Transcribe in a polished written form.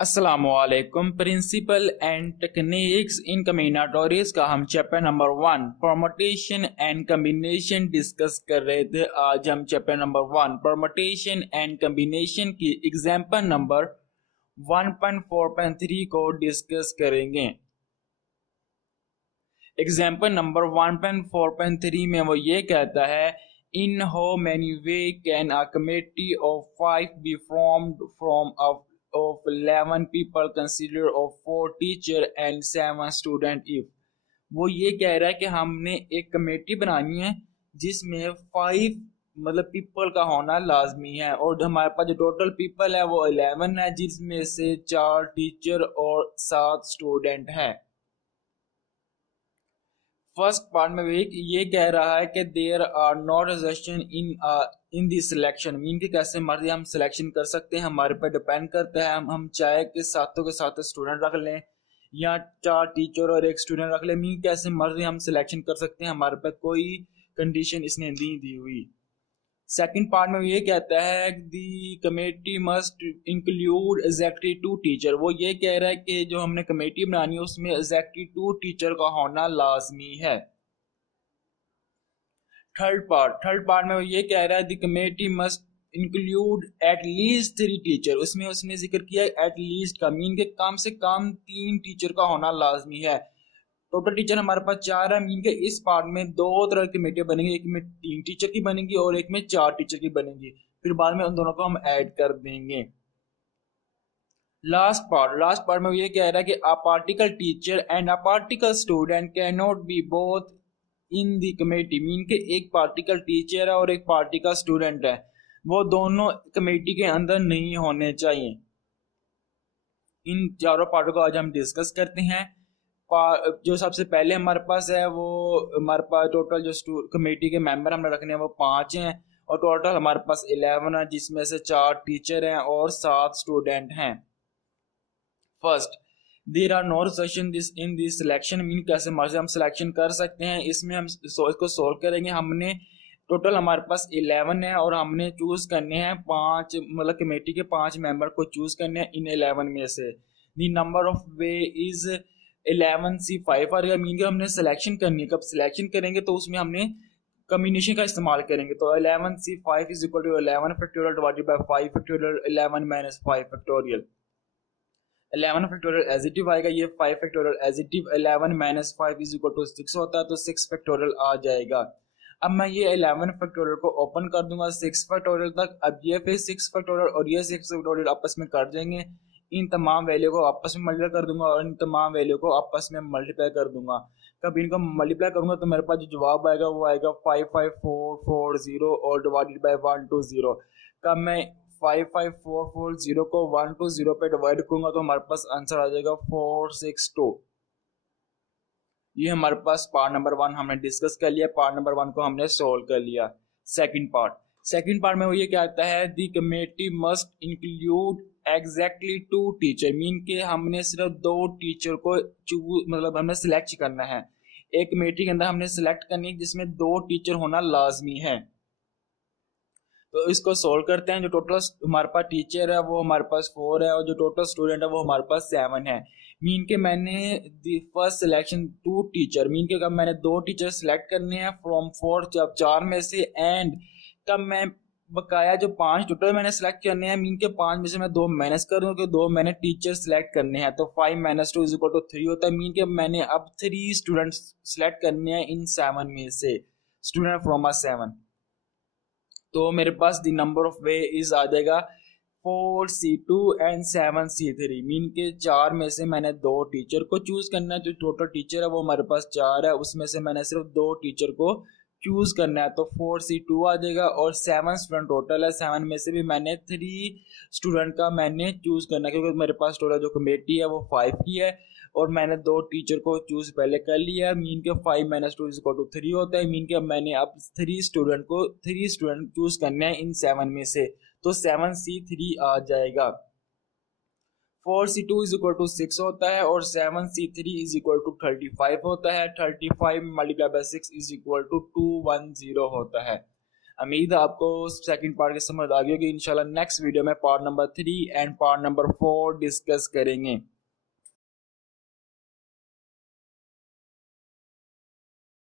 अस्सलामुअलैकुम। Principal and techniques in कम्बिनेटोरियस का हम chapter number 1 permutation and combination discuss कर रहे थे। आज हम chapter number 1 permutation and combination की एग्जाम्पल नंबर 1.4.3 को डिस्कस करेंगे। एग्जाम्पल नंबर 1.4.3 में वो ये कहता है, in how many way can a committee of 5 be formed from a of 11 people consider of 4 teacher and 7 student if। वो ये कह रहा है कि हमने एक कमेटी बनानी है जिसमें 5 मतलब पीपल का होना लाजमी है और हमारे पास जो टोटल पीपल है वो 11 है, जिसमें से 4 टीचर और 7 स्टूडेंट हैं। फर्स्ट पार्ट में ये कह रहा है कि there are not reservation in the selection, mean की कैसे मर्जी हम सिलेक्शन कर सकते हैं, हमारे पर डिपेंड करता है। हम चाहे कि सातों के साथ स्टूडेंट रख लें या 4 टीचर और 1 स्टूडेंट रख लें, मीन कैसे मर्जी हम सिलेक्शन कर सकते हैं, हमारे पर कोई कंडीशन इसने नहीं दी हुई। सेकंड पार्ट में ये कहता है the committee must include exactly 2 teacher. वो ये कह रहा है कि जो हमने कमेटी बनानी है उसमें एग्जैक्टली 2 टीचर का होना लाजमी है। थर्ड पार्ट में वो ये कह रहा है the committee must include at least 3 teacher. उसमें उसने जिक्र किया एट लीस्ट का, मीन के कम से कम 3 टीचर का होना लाजमी है। टोटल टीचर हमारे पास 4 है, मीन के इस पार्ट में 2 तरह की कमेटियां बनेंगी, एक में 3 टीचर की बनेगी और एक में 4 टीचर की बनेगी, फिर बाद में उन दोनों को हम ऐड कर देंगे। लास्ट पार्ट में ये कह रहा है कि a particle teacher and a particle student can not be both in the committee, mean के एक पार्टिकल टीचर है और एक पार्टिकल स्टूडेंट है, वो दोनों कमेटी के अंदर नहीं होने चाहिए। इन चारों पार्टों को आज हम डिस्कस करते हैं। जो सबसे पहले हमारे पास है वो हमारे पास टोटल जो कमेटी के मेंबर हमने रखने हैं वो 5 हैं और टोटल हमारे पास 11 है, जिसमें से 4 टीचर हैं और 7 स्टूडेंट हैं। First, there are no restriction this in this selection, mean कैसे मर्जी हम सिलेक्शन कर सकते हैं। इसमें हम इसको सोल्व करेंगे। हमने टोटल हमारे पास 11 है और हमने चूज करने हैं 5 मतलब कमेटी के 5 मेंबर को चूज करने हैं इन 11 में से। The number of way is 11C5 आ गया, मीन के हमने सिलेक्शन करनी है। कब सिलेक्शन करेंगे तो उसमें हमने कम्बिनेशन का इस्तेमाल करेंगे। तो 11C5 is equal to 11 factorial divided by 5 factorial 11 minus 5 factorial. 11 factorial एजिटिव आएगा, ये 5 फैक्टोरियल एजिटिव 11 माइनस 5 इज इक्वल टू 6 होता है, तो 6 फैक्टोरियल आ जाएगा। अब मैं ये 11 फैक्टोरियल को ओपन कर दूंगा 6 फैक्टोरियल तक। अब ये फिर 6 फैक्टोरियल और ये 6 फैक्टोरियल आपस में कर देंगे, इन तमाम वैल्यू को आपस में मल्टीप्लाई कर दूंगा और इन तमाम वैल्यू को आपस में मल्टीप्लाई कर दूंगा। कब इनको मल्टीप्लाई करूंगा तो मेरे पास जो जवाब आएगा वो आएगा 55440 और डिवाइडेड बाय 120। कब मैं 55440 को 120 पे डिवाइड करूंगा तो हमारे पास आंसर आ जाएगा 462। ये हमारे पास पार्ट नंबर 1 हमने डिस्कस कर लिया, पार्ट नंबर 1 को हमने सोल्व कर लिया। सेकंड पार्ट में वो ये कहता है the committee must include exactly 2 teacher, mean के हमने सिर्फ 2 टीचर को मतलब हमने सिलेक्ट करना है। एक कमेटी के अंदर हमने सिलेक्ट करनी है जिसमें 2 टीचर होना लाजमी है। तो इसको सोल्व करते हैं। जो टोटल हमारे पास टीचर है वो हमारे पास 4 है और जो टोटल स्टूडेंट है वो हमारे पास 7 है। मीन के मैंने फर्स्ट सिलेक्शन 2 टीचर, मीन के कब मैंने 2 टीचर सिलेक्ट करने हैं फ्रॉम 4 जब 4 में से, एंड कब मैं बकाया जो 5 टोटल मैंने सिलेक्ट करने हैं, मीन के 5 में से मैं 2 माइनस कर दूं क्योंकि 2 मैंने टीचर सिलेक्ट करने हैं, तो 5 माइनस 2 इज इक्वल टू 3 होता है। मीन के मैंने अब 3 स्टूडेंट सिलेक्ट करने हैं इन 7 में से, स्टूडेंट फ्रॉम अ 7। तो मेरे पास दी नंबर ऑफ वे इज आ जाएगा 4C2 एंड 7C3, मीन के 4 में से मैंने 2 टीचर को चूज करना है। जो टोटल टीचर है वो हमारे पास 4 है, उसमें से मैंने सिर्फ 2 टीचर को चूज करना है, तो 4C2 आ जाएगा। और 7 स्टूडेंट टोटल है, 7 में से भी मैंने 3 स्टूडेंट का मैंने चूज करना है क्योंकि मेरे पास टोटल जो कमेटी है वो 5 की है और मैंने 2 टीचर को चूज पहले कर लिया। मीन के 5 माइनस 2 इज इक्वल टू 3 होता है। मीन के मैंने अब 3 स्टूडेंट चूज करने हैं इन 7 में से, तो 7C3 आ जाएगा। 4C2 इज इक्वल टू 6 होता है और 7C3 इज इक्वल टू 35 होता है। 35 multiply by 6 is equal to 210 होता है। उम्मीद है आपको सेकंड पार्ट की समझ आ गई होगी। इंशाल्लाह नेक्स्ट वीडियो में part number 3 and part number 4 discuss करेंगे।